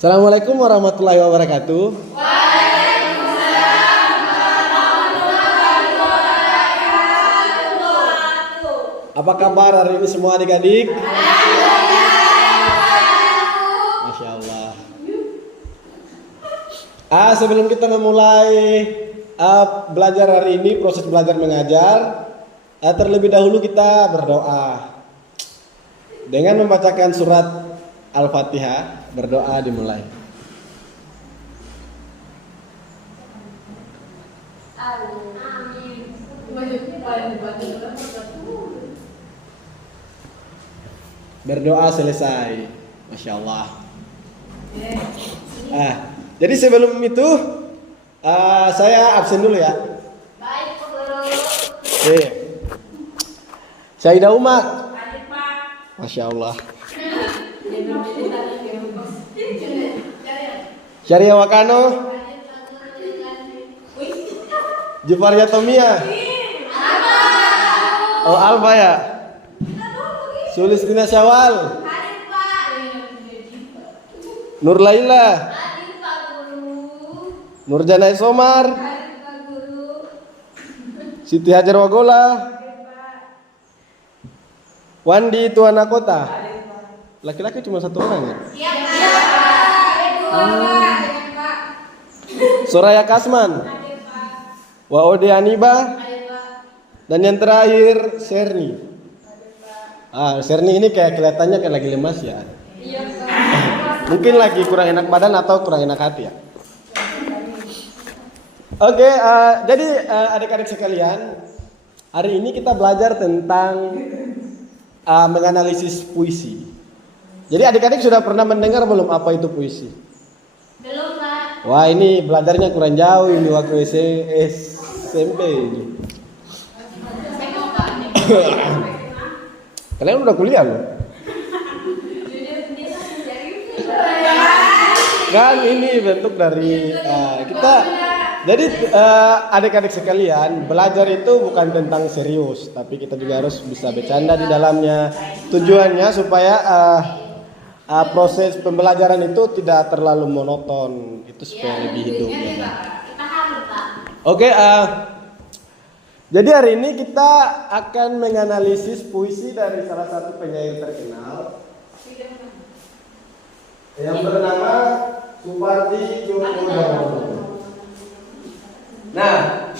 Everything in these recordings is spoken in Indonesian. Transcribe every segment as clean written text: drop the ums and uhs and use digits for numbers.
Assalamualaikum warahmatullahi wabarakatuh. Waalaikumsalam warahmatullahi wabarakatuh. Apa kabar hari ini semua adik-adik? Masya Allah. Sebelum kita memulai belajar hari ini, proses belajar mengajar, terlebih dahulu kita berdoa dengan membacakan surat Al-Fatihah. Berdoa dimulai. Amin. Berdoa selesai. Masya Allah. Jadi sebelum itu saya absen dulu ya. Baik, Pak Guru. Oke. Syaidah Uma. Hadir, Pak. Masya Allah. Syariah Wakano. Jufaria Tomia. Oh, Alfa ya. Sulis Dina Syawal. Hadir, Pak. Nur Laila. Hadir, Pak Guru. Nurjana Somar. Hadir, Pak Guru. Siti Hajar Wagola. Hadir, Pak. Wandi Tuana Kota. Hadir, Pak. Laki-laki cuma satu orang ya. Iya, Pak. Dua, Pak. Dengan Pak. Soraya Kasman. Hadir, Pak. Waode Aniba. Hadir, Pak. Dan yang terakhir Serni. Hadir, Pak. Serni ini kayak kelihatannya kayak lagi lemas ya. Iya, Pak. Mungkin lagi kurang enak badan atau kurang enak hati ya. Oke, jadi adik-adik sekalian, hari ini kita belajar tentang menganalisis puisi. Jadi adik-adik sudah pernah mendengar belum apa itu puisi? Belum, Pak. Wah, ini belajarnya kurang jauh ini waktu SMP ini. Kalian udah kuliah loh? Kan ini bentuk dari kita. Jadi adik-adik sekalian, belajar itu bukan tentang serius, tapi kita juga harus bisa bercanda di dalamnya. Tujuannya supaya proses pembelajaran itu tidak terlalu monoton, itu supaya lebih hidup ya kan. Kita harus, Pak. Oke, jadi hari ini kita akan menganalisis puisi dari salah satu penyair terkenal yang bernama Supardi Djoko. Nah,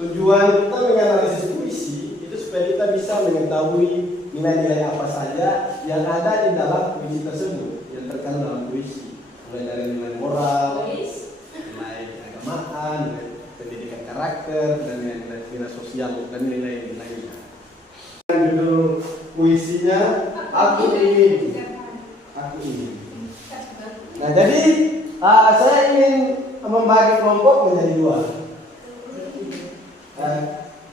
tujuan kita menganalisis puisi itu supaya kita bisa mengetahui nilai-nilai apa saja yang ada di dalam puisi tersebut yang terkandung dalam puisi, mulai dari nilai moral, nilai keagamaan, pendidikan karakter, dan nilai sosial dan nilai lainnya. Judul puisinya Aku Ingin. Aku Ingin. Nah, jadi saya ingin membagi kelompok menjadi dua.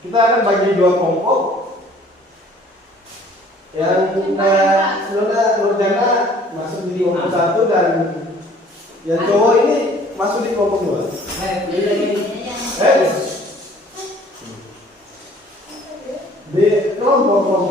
Kita akan bagi dua kelompok. Yang Nurjana masuk di kelompok satu dan yang cowok ini masuk di kelompok dua. Di kelompok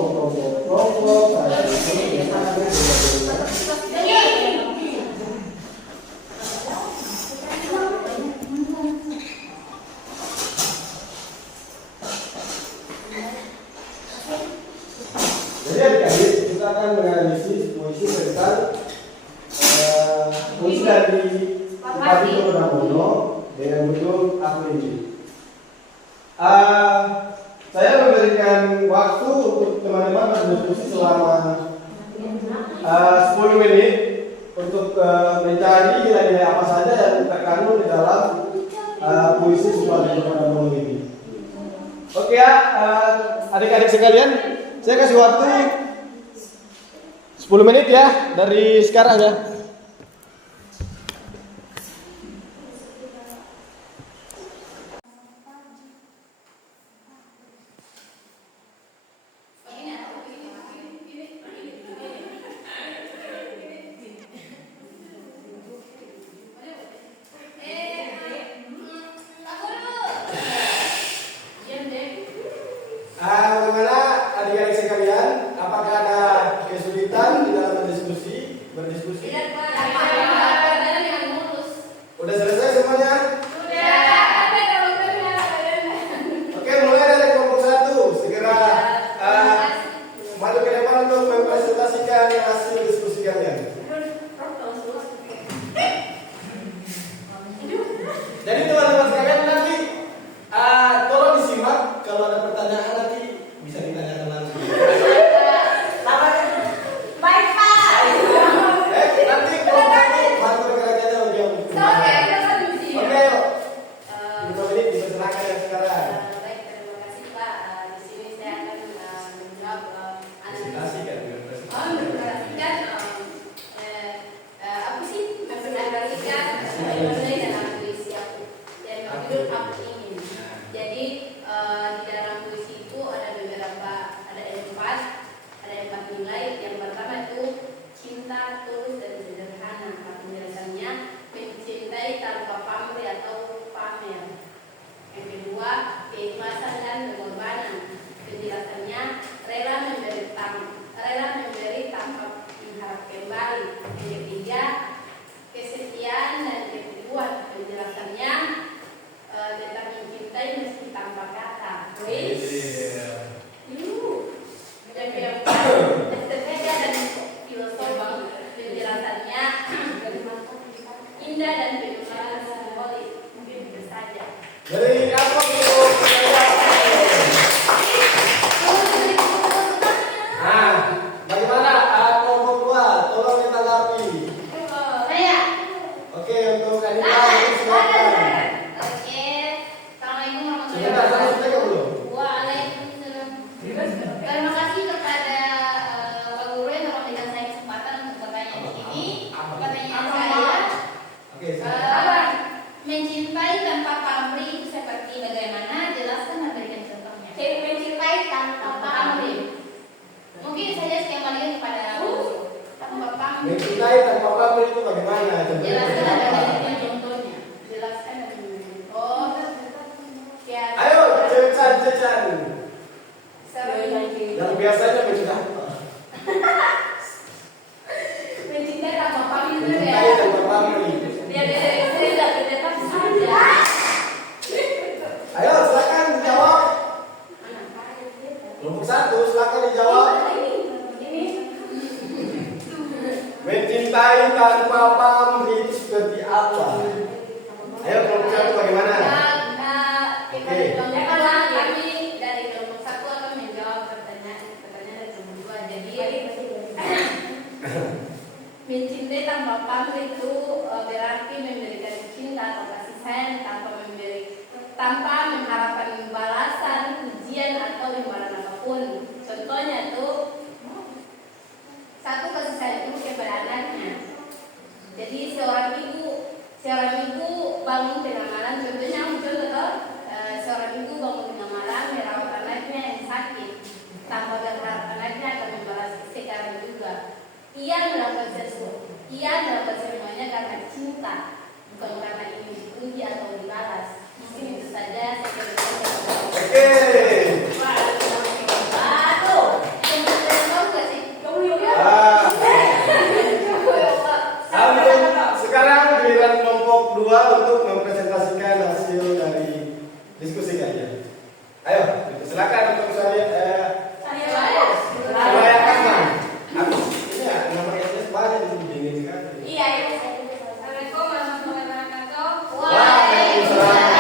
Jadi adik-adik, kita akan menganalisis puisi tentang puisi dari Supardi Djoko dengan judul Aku Ingin. Saya memberikan waktu untuk teman-teman berdiskusi selama 10 menit untuk mencari nilai-nilai apa saja yang terkandung di dalam puisi Supardi Djoko ini. Oke ya, adik-adik sekalian, saya kasih waktu 10 menit ya dari sekarang ya. Bagaimana adik-adik sekalian? Apakah ada kesulitan di dalam berdiskusi? rela memberi tanpa mengharap kembali. Yang ketiga, kesetiaan, dan yang kedua penjelasannya kita mencintai meski tanpa kata. Yang keempat, estetika dan filosofi, penjelasannya indah dan penuh simbolik. Mungkin itu saja. Dari apa untuk nah, bagaimana kelompok 2? Tolong ditanggapi. Saya. Oke, untuk Anita silakan. Oke. Assalamualaikum warahmatullahi Sebentar, saya wabarakatuh. sudah belum? Waalaikumsalam. Terima kasih kepada Pak Guru yang telah memberikan saya kesempatan untuk bertanya di sini. Pertanyaan saya, Oke, silakan. mencintai tanpa pamrih itu seperti bagaimana? Jelaskan dan berikan contohnya. Mencintai tanpa pamrih. Mungkin saya kembalikan kepada tanpa pamrih. Mencintai tanpa pamrih itu bagaimana? Jelaskan dan berikan contohnya. Jelaskan dan berikan. Oh, ya. Ayo, cecan. Mencintai Yang biasanya mencintai. tanpa pamrih itu ya. Mencintai tanpa pamrih. Dia dari istri tidak berdebat saja. Ayo, silakan dijawab. Kelompok 1, silakan dijawab. Mencintai tanpa pamrih itu seperti apa? Ayo, kelompok 1 bagaimana? Kami dari kelompok 1 akan menjawab pertanyaan dari kelompok 2. Jadi mencintai tanpa pamrih itu berarti memberikan cinta atau kasih sayang tanpa mengharapkan balasan, pujian atau imbalan apapun. Contohnya tuh satu, kasih sayang ibu kepada anaknya. Jadi seorang ibu bangun tengah malam, contohnya seorang ibu bangun tengah malam merawat anaknya yang sakit tanpa berharap anaknya akan membalas sekarang juga. Ia melakukan semuanya karena cinta, bukan karena ingin dipuji atau dibalas. Mungkin itu saja. Oke. Sekarang giliran kelompok 2 untuk mempresentasikan hasil dari diskusi kalian. Ayo, silakan untuk saya. Iya, Assalamualaikum warahmatullahi wabarakatuh. Waalaikumsalam.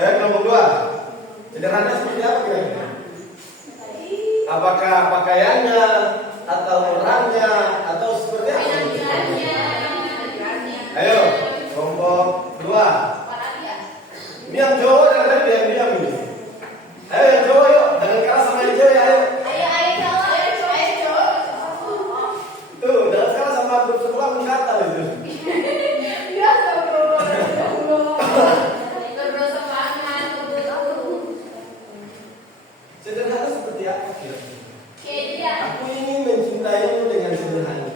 Kelompok dua. Sederhana seperti apa kira-kira? Apakah pakaiannya atau orangnya atau seperti apa? Ayo, kelompok dua. Ini yang cowok yang tadi diam-diam ini. Ayo yang cowok yuk, jangan kalah sama yang cewek ayo. Tuh, jangan kalah sama grup sekolah menghata itu. Sederhana seperti apa kira-kira? Aku ingin mencintaimu dengan sederhana.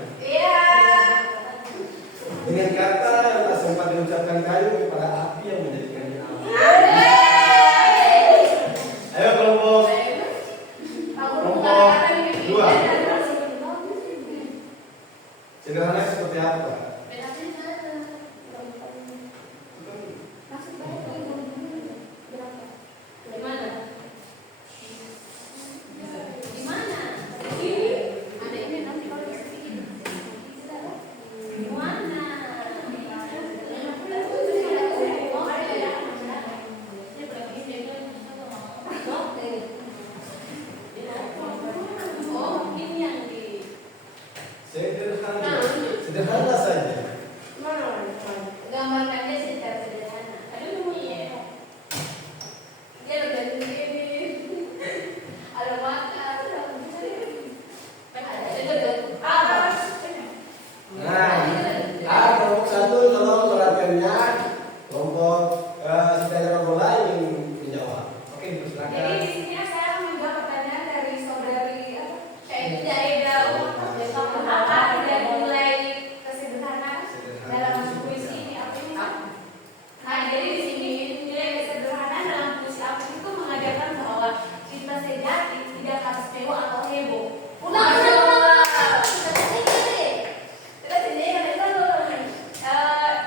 Dengan kata yang tak sempat diucapkan kayu kepada api yang menjadikannya api. Ayo kelompok dua. Sederhana seperti apa? Sederhana saja. Gambarkannya secara sederhana. Dia udah begini. Ada makan. Nah, kelompok satu tolong perhatiannya. Kelompok sederhana bola ingin menjawab. Oke, Jadi silakan. di sini saya menjawab pertanyaan dari saudari apa tidak nilai kesederhanaan dalam puisi ini apa ini? Nah, jadi di sini nilai kesederhanaan dalam puisi apa itu mengajarkan bahwa cinta sejati tidak harus mewah atau heboh.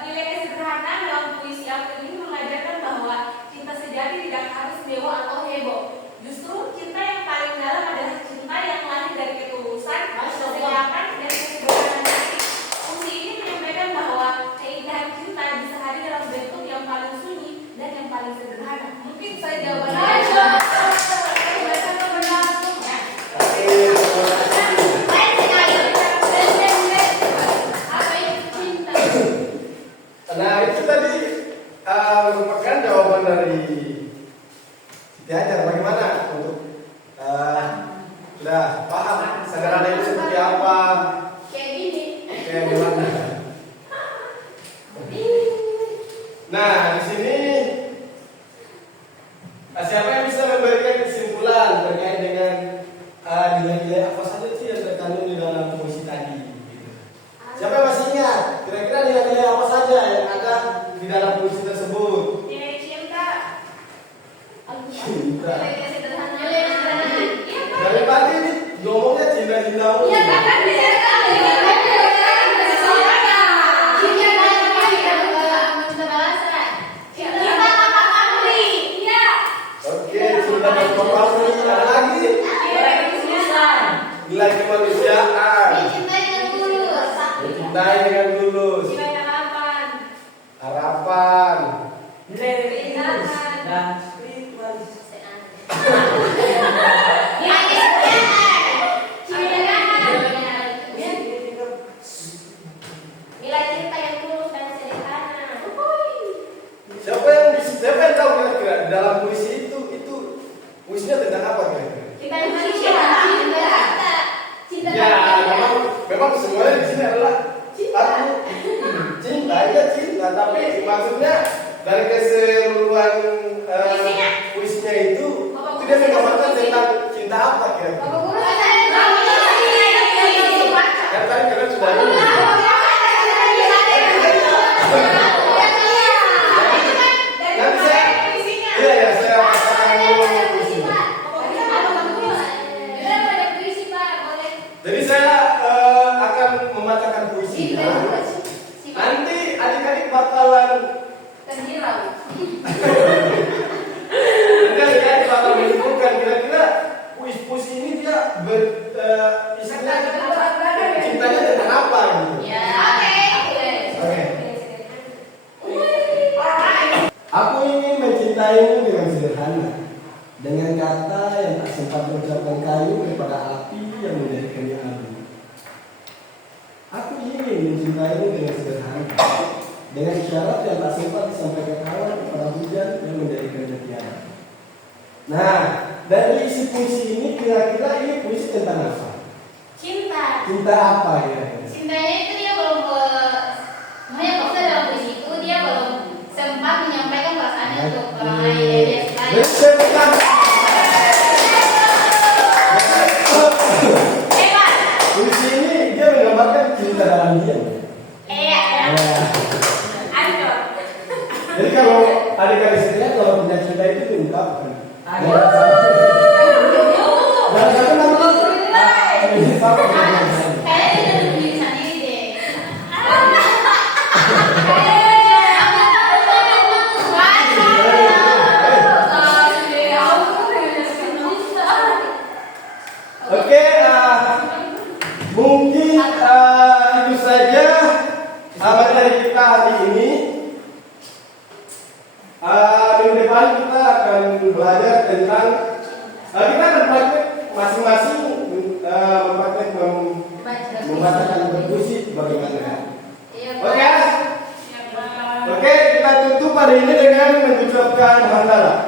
Nilai kesederhanaan dalam puisi apa ini mengajarkan bahwa cinta sejati tidak harus mewah atau heboh. Justru cinta yang paling dalam adalah cinta yang lahir dari ketulusan, kesegapan, dan kesederhanaan hati. Puisi ini menyampaikan bahwa keindahan cinta bisa hadir dalam bentuk yang paling sunyi dan yang paling sederhana. Mungkin saya jawabannya. Nah itu tadi merupakan jawaban dari Siti Hajar. Bagaimana untuk sudah paham sederhana itu seperti apa? Kayak gini. Kayak gimana? Nah di sini siapa yang bisa memberikan kesimpulan terkait dengan nilai-nilai apa saja sih yang terkandung di dalam puisi tadi? Gitu. Siapa yang masih ingat? Kira-kira nilai-nilai apa saja yang ada di dalam puisi tersebut? Nilai cinta. Cinta. Nilai kesederhanaan. Iya, Pak. Dari pagi nih ngomongnya cinta-cinta mulu. Iya, kan bisa kan? Oke, cinta dan kompasri. Ada lagi? Nilai kemanusiaan. Mencintai dengan tulus. Harapan. Dan spiritualis. Siapa yang tahu kira-kira di dalam puisi itu puisinya tentang apa kira-kira? Ya, memang semuanya di sini adalah aku cinta, ya cinta, tapi maksudnya dari keseluruhan puisinya itu dia menggambarkan tentang cinta apa kira-kira? Kan tadi kalian sudah nanti saya katakan dulu puisinya. Jadi saya akan membacakan puisinya. Nanti adik-adik bakalan menyimpulkan kira-kira puisi ini dia isinya cintanya tentang apa gitu. Oke. Aku ingin mencintai mencintaimu dengan sederhana, dengan kata yang tak sempat mengucapkan kayu kepada api yang menjadikannya abu. Aku ingin mencintaimu dengan sederhana, dengan isyarat yang tak sempat disampaikan kawan kepada hujan yang menjadikannya tiada. Nah, dari isi puisi ini kira-kira ini puisi tentang apa? Cinta. Cinta apa ya? Cintanya itu dia belum makanya maksudnya dalam puisi itu dia belum sempat menyampaikan perasaannya untuk orang lain. Dia hebat. Puisi ini dia menggambarkan cinta dalam diam. Iya. Ancur. Jadi kalau adik-adik sekalian kalau punya cinta itu diungkapkan. Dan satu nama ini sama dengan Kayaknya kita punya sendiri deh. Oke, mungkin itu saja materi kita hari ini. Minggu depan kita akan belajar tentang kita akan praktek masing-masing mempraktek membacakan berpuisi bagaimana. Oke, oke kita tutup hari ini dengan mengucapkan hamdalah.